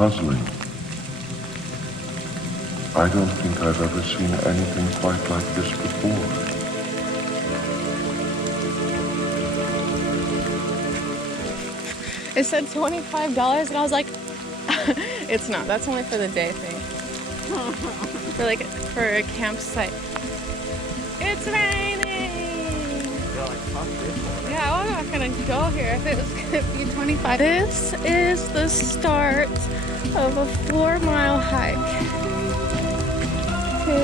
puzzling. I don't think I've ever seen anything quite like this before. It said $25 and I was like, it's not. That's only for the day thing. For a campsite. It's raining! Yeah, I'm not gonna go here if it was gonna be 25. This is the start of a 4-mile hike to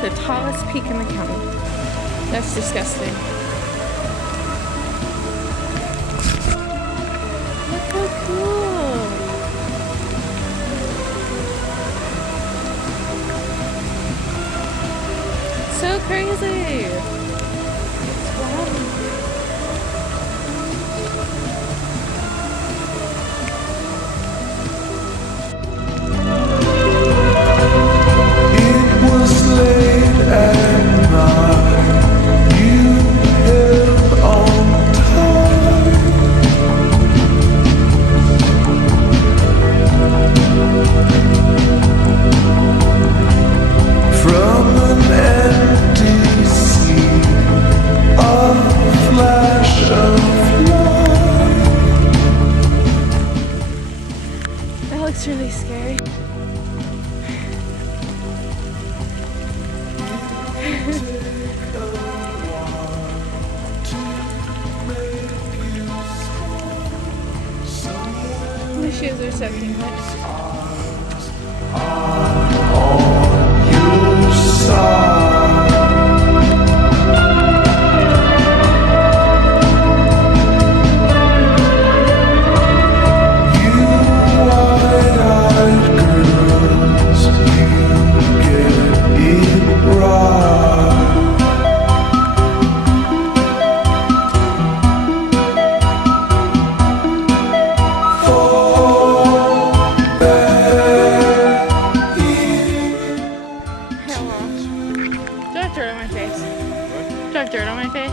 the tallest peak in the county. That's disgusting. Look how cool! So crazy! It's wild. It's really scary. My shoes are soaking wet. Dirt on my face?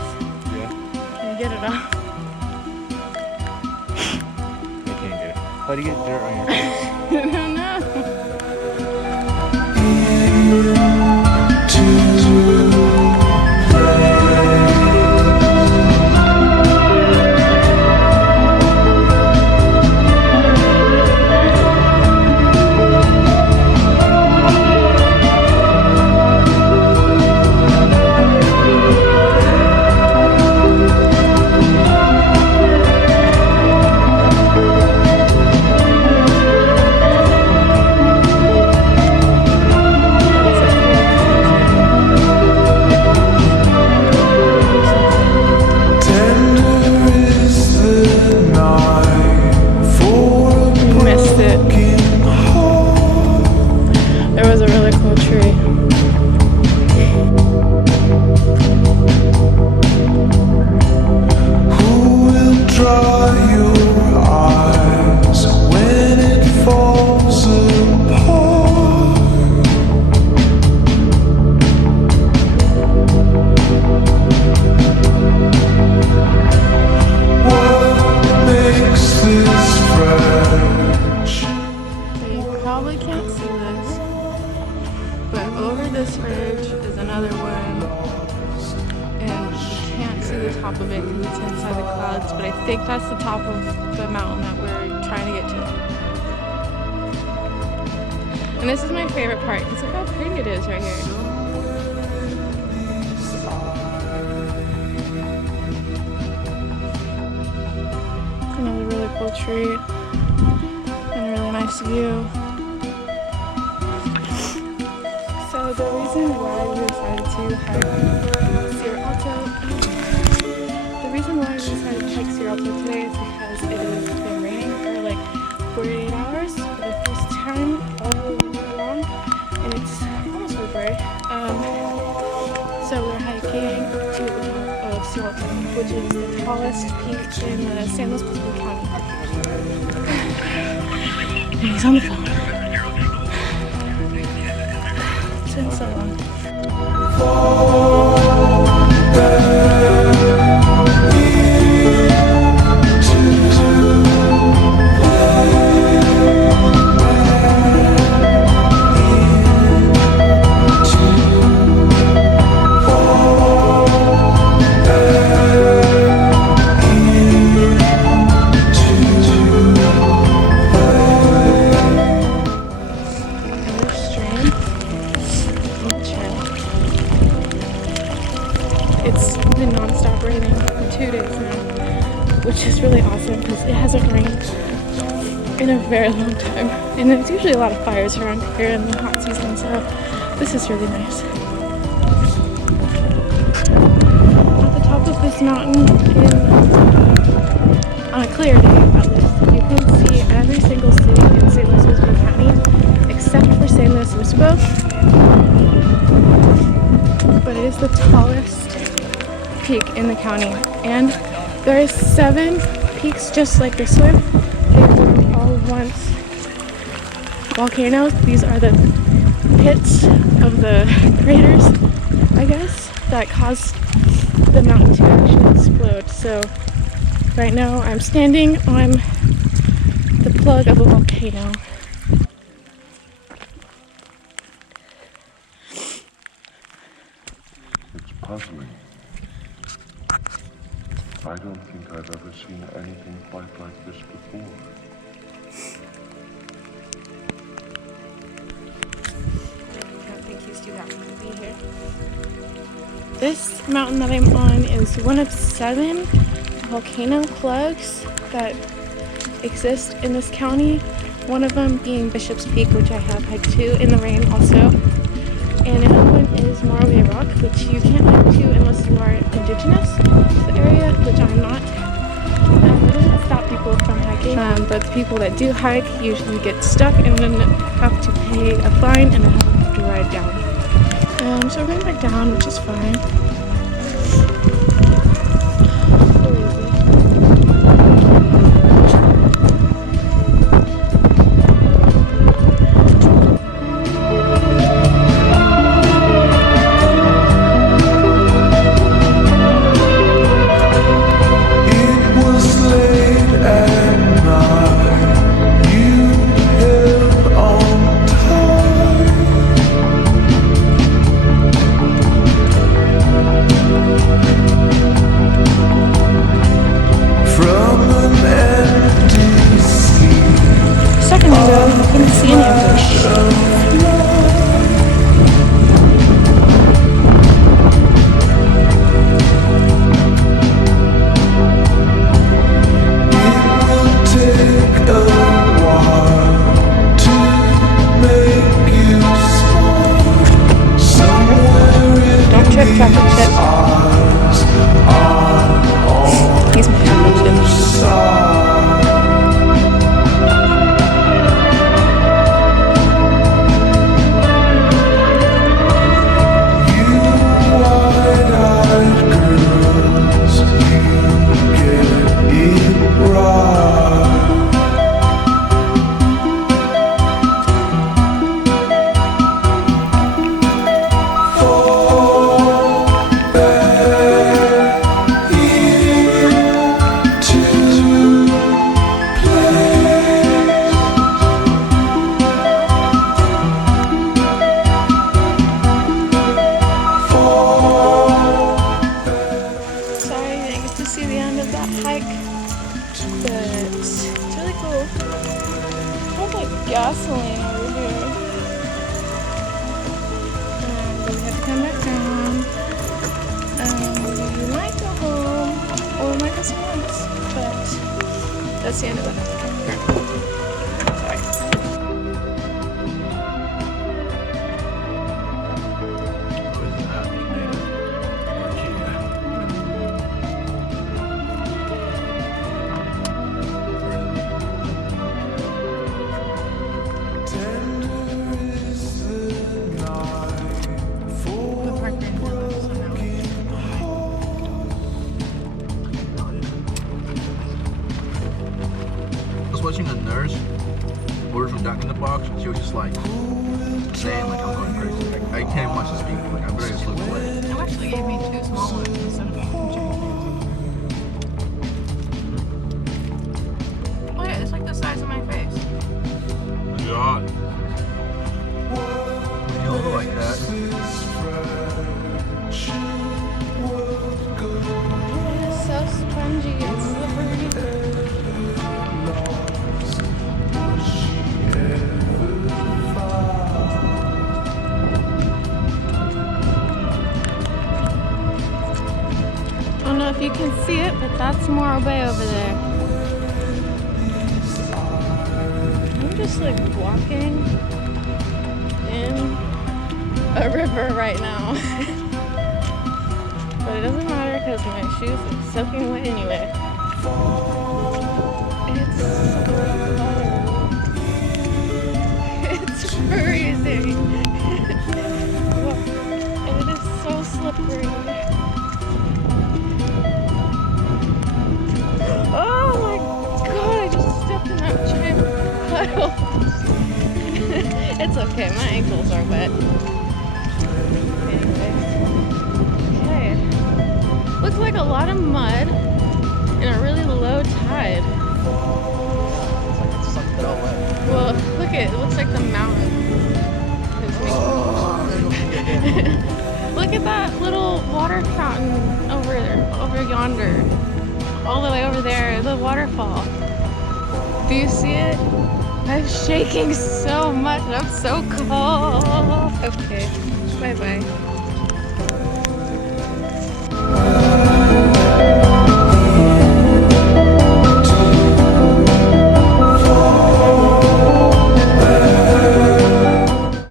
Yeah. Can you get it off? I can't get it. How do you get dirt on your face? I don't know. This ridge is another one, and you can't see the top of it because it's inside the clouds, but I think that's the top of the mountain that we're trying to get to. And this is my favorite part because look how pretty it is right here. Another really cool tree and a really nice view. So the reason why we decided to hike Cerro Alto, Cerro Alto today is because it has been raining for like 48 hours for the first time all year long, and it's almost February. So we're hiking to the top of Cerro Alto, which is the tallest peak in the San Luis Obispo County. And he's on the phone. It's been so long. raining for 2 days now, which is really awesome because it hasn't rained in a very long time. And there's usually a lot of fires around here in the hot season, so this is really nice. At the top of this mountain, on a clear day at least, you can see every single city in San Luis Obispo County except for San Luis Obispo. But it is the tallest peak in the county, and there is 7 peaks just like this one. They were all once volcanoes. These are the pits of the craters, I guess, that caused the mountain to actually explode. So right now I'm standing on the plug of a volcano. It's puzzling. I don't think I've ever seen anything quite like this before. I don't think he's too happy to be here. This mountain that I'm on is one of 7 volcano plugs that exist in this county. One of them being Bishop's Peak, which I have hiked to in the rain also. And another one is Moroway Rock, which you can't hike to unless you are indigenous to the area, which I'm not. It doesn't stop people from hiking, but the people that do hike usually get stuck and then have to pay a fine and then have to ride down. So we're going back down, which is fine. So lazy. Gasoline over here. And we have to come back down. We might go home or we might go somewhere else. But that's the end of it. Sorry. Watching a nurse order from Jack in the Box, and she was just like saying like I'm going crazy. Like, I can't watch this people. Like I'm ready to slip away. It actually gave me 2 small ones instead of oh yeah, it's like the size of my face. God. You look like that. It's so spongy and slippery. if you can see it, but that's Morro Bay over there. I'm just like walking in a river right now. But it doesn't matter because my shoes are soaking wet anyway. It's freezing. And it is so slippery. Oh my god, I just stepped in that giant puddle. It's okay, my ankles are wet. Anyway. Okay. Looks like a lot of mud and a really low tide. It's like it sucked it all wet. Well, look it looks like the mountain. Look at that little water fountain over yonder. All the way over there, the waterfall. Do you see it? I'm shaking so much. I'm so cold. Okay, bye-bye.